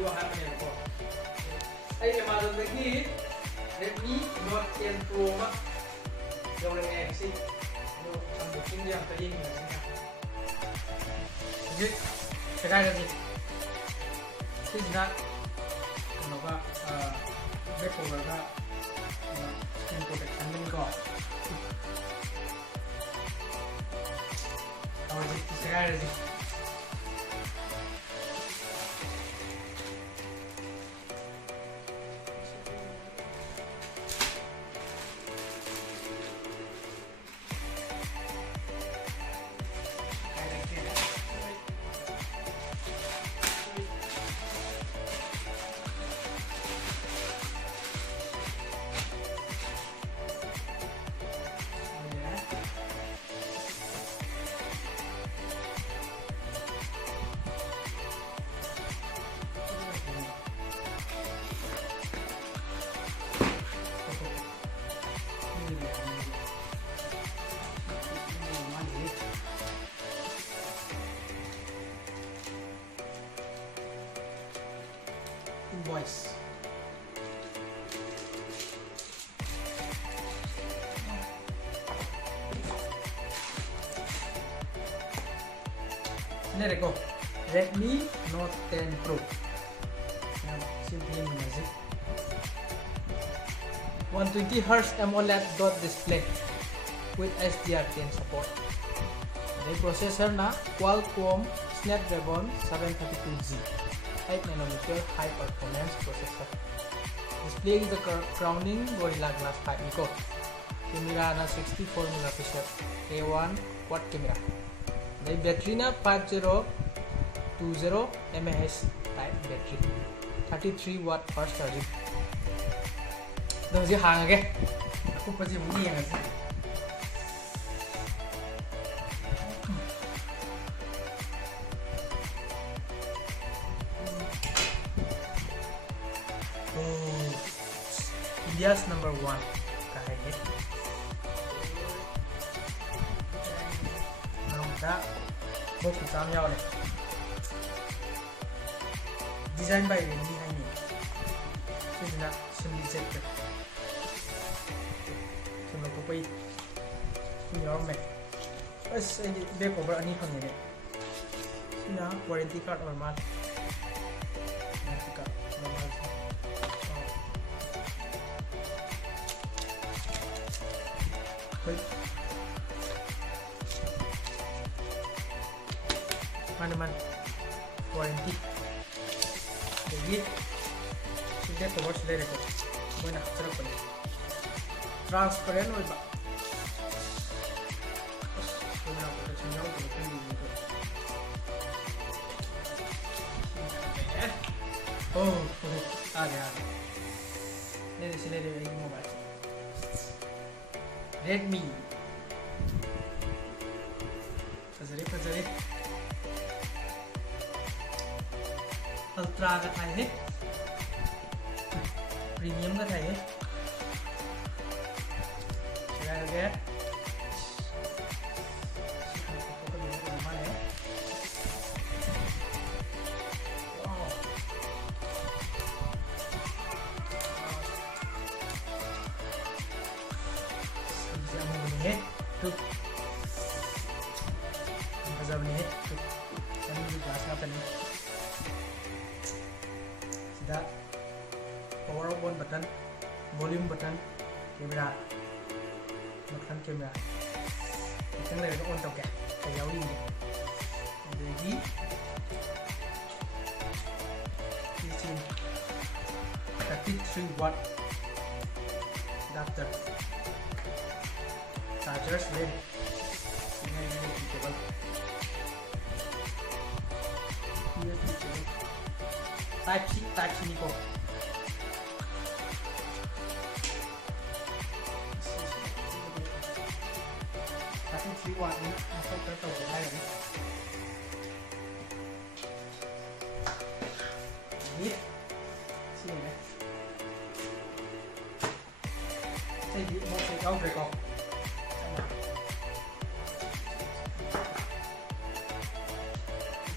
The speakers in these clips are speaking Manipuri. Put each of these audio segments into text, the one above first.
ꯚꯤꯗꯤꯑꯣ ꯍꯥꯏꯕꯅꯦꯕꯀꯣ ꯑꯩ ꯑꯦꯃꯥꯖꯣꯟꯗꯒꯤ Redmi Note 10 Pro ꯑꯃ ꯌꯧꯔꯛꯑꯦ ꯉꯁꯤ ꯑꯗꯣ ꯑꯟꯕꯣꯛꯁꯤꯡꯁꯦ ꯑꯝꯇ ꯌꯦꯡꯃꯤꯟꯅꯁꯤꯅꯦ ꯍꯧꯖꯤꯛ ꯁꯦꯒꯥꯏꯔꯁꯤ ꯁꯤꯁꯤꯅ ꯀꯩꯅꯣꯒ ꯕꯦꯛ ꯀꯣꯕꯔꯒ ꯁ꯭ꯀ꯭ꯔꯤꯟ ꯄ꯭ꯔꯣꯇꯦꯛꯁꯟꯒꯅꯤꯀꯣ ꯍꯧꯖꯤꯛ ꯁꯦꯒꯥꯏꯔꯁꯤ invoice. Ini reko Redmi Note 10 Pro. Yang simple magic. 120Hz AMOLED dot display with SDR10 support. The processor na Qualcomm Snapdragon 732G. 8nm high performance processor. Display is the crowning Gorilla Glass 5 Nico. Camera na 64 megapixel A1 quad camera. The battery na 5020 mAh type battery. 33 watt fast charging. Dong ji hang age. Aku pa ji muni yang ase. India's number 1 kahit namda बहुत कुछ यावले design by Redmi hai ni sina simli set sima ko pai yaw me bas ai back cover ani phang ne sina warranty card or mal warranty card normal mana warranty jadi sudah cover sudah reko mana serap pun transparent oiba mana protection jauh tu kan ini oh ada ini sini ada ini mobile Redmi fazare Ultra का था है प्रीमियम का था है चला गया power on button, volume button, camera, button camera. Cái này nó on tàu cả, cái giáo đi. Jadi, ini 33 watt adapter, chargers ready. Ini cable. USB cable. Type C ni kok. 3 watt ini masuk ke toko lain. Ini sini ya. Saya mau saya tahu berapa.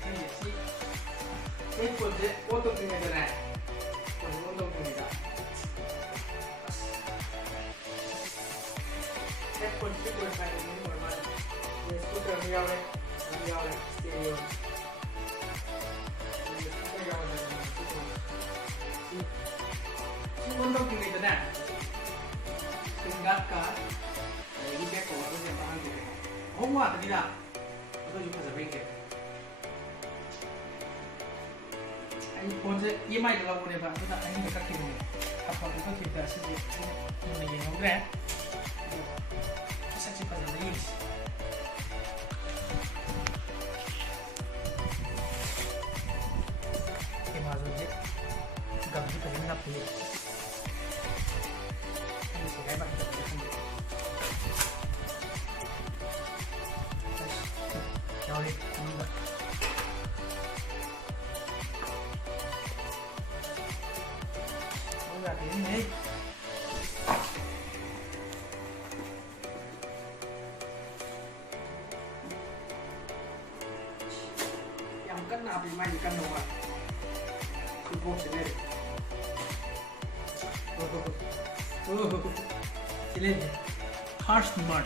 Ini sih. ꯄꯣꯠꯁꯦ ꯑꯣꯟ ꯇꯧꯗ꯭ꯔꯤꯉꯩꯗꯅꯦ ꯐꯣꯟꯁꯦ ꯑꯣꯟ ꯇꯧꯗ꯭ꯔꯤꯉꯩꯗ ꯍꯦꯠꯐꯣꯟ 3.5 mm ꯑꯣꯏ ꯃꯥꯜꯂꯦ ꯁ꯭ꯄꯤꯀꯔ ꯑꯃ ꯌꯥꯎꯔꯦ ꯁ꯭ꯇꯦꯔꯤꯑꯣ ꯁ꯭ꯄꯤꯀꯔ ꯌꯥꯎꯔꯦ ꯁꯤ ꯑꯣꯟ ꯇꯧꯗ꯭ꯔꯤꯉꯩꯗꯅꯦ ꯁ꯭ꯀ꯭ꯔꯤꯟ ꯒꯥꯔꯗꯀ ꯑꯗꯒꯤ ꯕꯦꯛ ꯀꯣꯕꯔꯒꯁꯦ ꯑꯝꯇ ꯍꯥꯡꯗꯣꯛꯑꯦ ꯑꯍꯨꯝ ꯉꯥꯛꯇꯅꯤꯗ ꯑꯗꯨꯁꯨ ꯐꯖꯕ ꯍꯦꯛ ꯑꯩ ꯐꯣꯟꯁꯦ EMIꯗ ꯂꯧꯕꯅꯦꯕ ꯑꯗꯨꯅ ꯑꯍꯤꯡꯗ ꯀꯛꯈꯤꯕꯅꯦ ꯍꯥꯞꯄꯗ ꯀꯛꯈꯤꯕꯗ ꯑꯁꯤꯁꯦ ꯃꯨꯟꯅ ꯌꯦꯡꯍꯧꯗ꯭ꯔꯦ ꯃꯁꯛꯁꯦ ꯐꯖꯕ ꯌꯦꯡꯁꯤ ꯑꯦꯃꯥꯖꯣꯟꯁꯦ ꯒꯝꯗꯤ ꯐꯖꯅ ꯅꯞꯄꯤ ꯑꯩ ꯁꯦꯒꯥꯏꯕ ꯍꯩꯇꯕꯗꯤ ꯈꯪꯗꯦ ꯌꯥꯎꯔꯤ ꯃꯅꯨꯡꯗ Hey. Yang kan apa yang main kan doang. Sibuk sini. Sini. Harsh mud.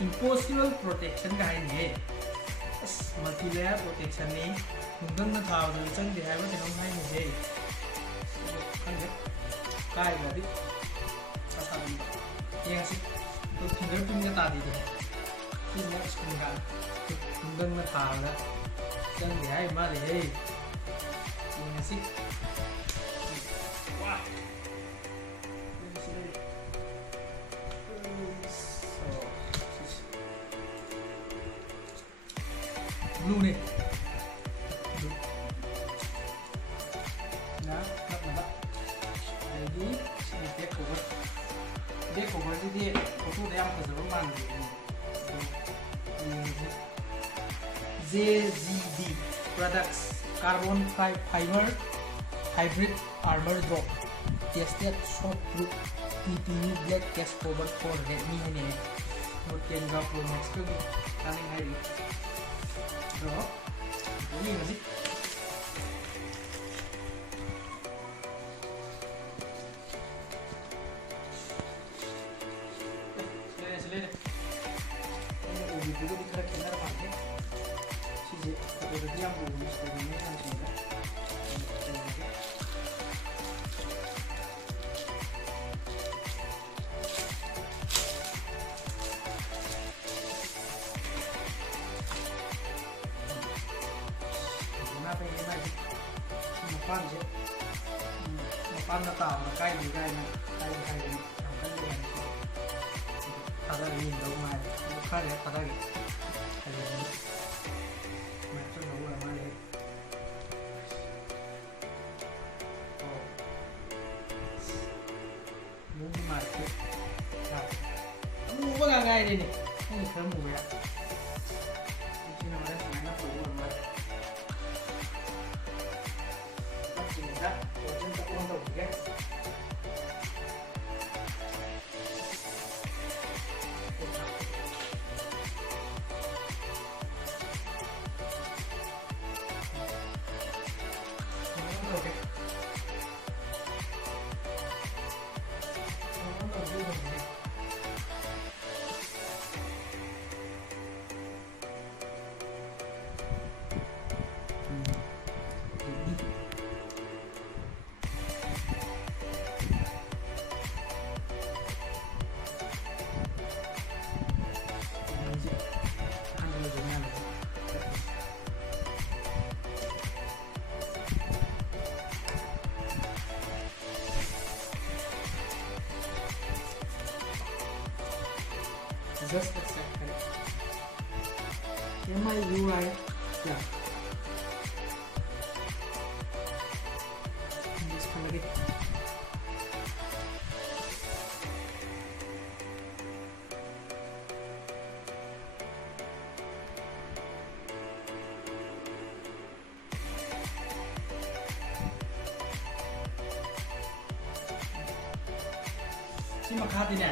Impossible protection guy ni. Multi-layer protection ni. Mungkin nak tahu tu macam dia apa yang orang main ni. Kan je. Kai jadi asal ini yang sih itu fingerprintnya tadi tu ini screen guard undang metala dan dia mana deh yang sih wah ini sih blue nih nah nak jadi sini back cover jadi foto dia yang fazendo mana ZZD products carbon fiber hybrid armor drop tested soft proof TPU black case cover for Redmi ini Note 10 Pro Max ke paling hari drop ini masih dulu dikira-kira pakai sih ada yang bonus dari ini kan sudah kenapa ini lagi mapan sih mapan tahu makai juga ini kain angkat yang ada ini dong mai bukan ya pada gitu macam dulu lama deh oh mungkin market nah kamu apa nggak ini kamu ya ini namanya mainnya dulu lama masih enggak wajib tak untuk ya just a second. MI UI, yeah. Just lagi. Si makahati na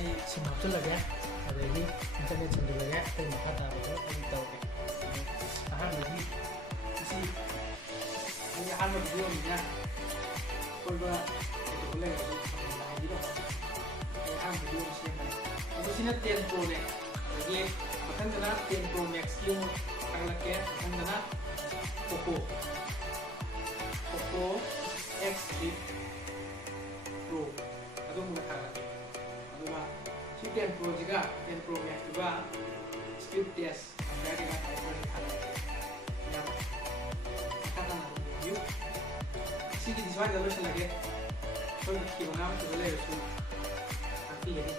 ay sinapsul lagi. Adagi internet sendiri lagi. Ay makata ako ay tawag. Tahan lagi. Kasi ꯑꯍꯥꯟꯕ ꯚꯤꯗꯤꯑꯣꯅꯤꯅ ꯑꯩꯈꯣꯏꯕ ꯀꯩꯗꯧꯕ ꯂꯩꯔꯁꯨ ꯀꯃꯦꯟꯇ ꯍꯥꯏꯕꯤꯔꯛꯑꯣ ꯑꯩ ꯑꯍꯥꯟꯕ ꯚꯤꯗꯤꯑꯣ ꯑꯃ ꯁꯦꯝꯕꯅꯤ ꯑꯗꯣ ꯁꯤꯅ 10 Proꯅꯦ ꯑꯗꯒꯤ ꯃꯊꯪꯗꯅ 10 Pro Maxꯀꯤ ꯑꯃꯨꯛ ꯊꯥꯒꯠꯂꯛꯀꯦ ꯃꯊꯪꯗꯅ Oppo X3 Pro ꯑꯗꯨꯝꯕ ꯊꯥꯒꯠꯂꯛꯀꯦ ꯑꯗꯨꯒ ꯁꯤ 10 Proꯁꯤꯒ 10 Pro Maxꯇꯨꯒ speed test ꯀꯝꯄꯤꯌꯔ ꯀꯩꯀꯥ ꯇꯧꯔꯒ ꯊꯥꯒꯠꯂꯛꯀꯦ ꯌꯥꯝ ꯃꯈꯥ ꯇꯥꯅ ꯔꯤꯚꯤꯌꯨ ꯁꯤꯒꯤꯗꯤ ꯁ꯭ꯋꯥꯏꯗ ꯂꯣꯏꯁꯤꯜꯂꯒꯦ ꯑꯩꯈꯣꯏ ꯊꯤꯕ ꯉꯥꯡꯕ ꯂꯩꯔꯁꯨ ꯇꯥꯛꯄꯤꯒꯅꯤ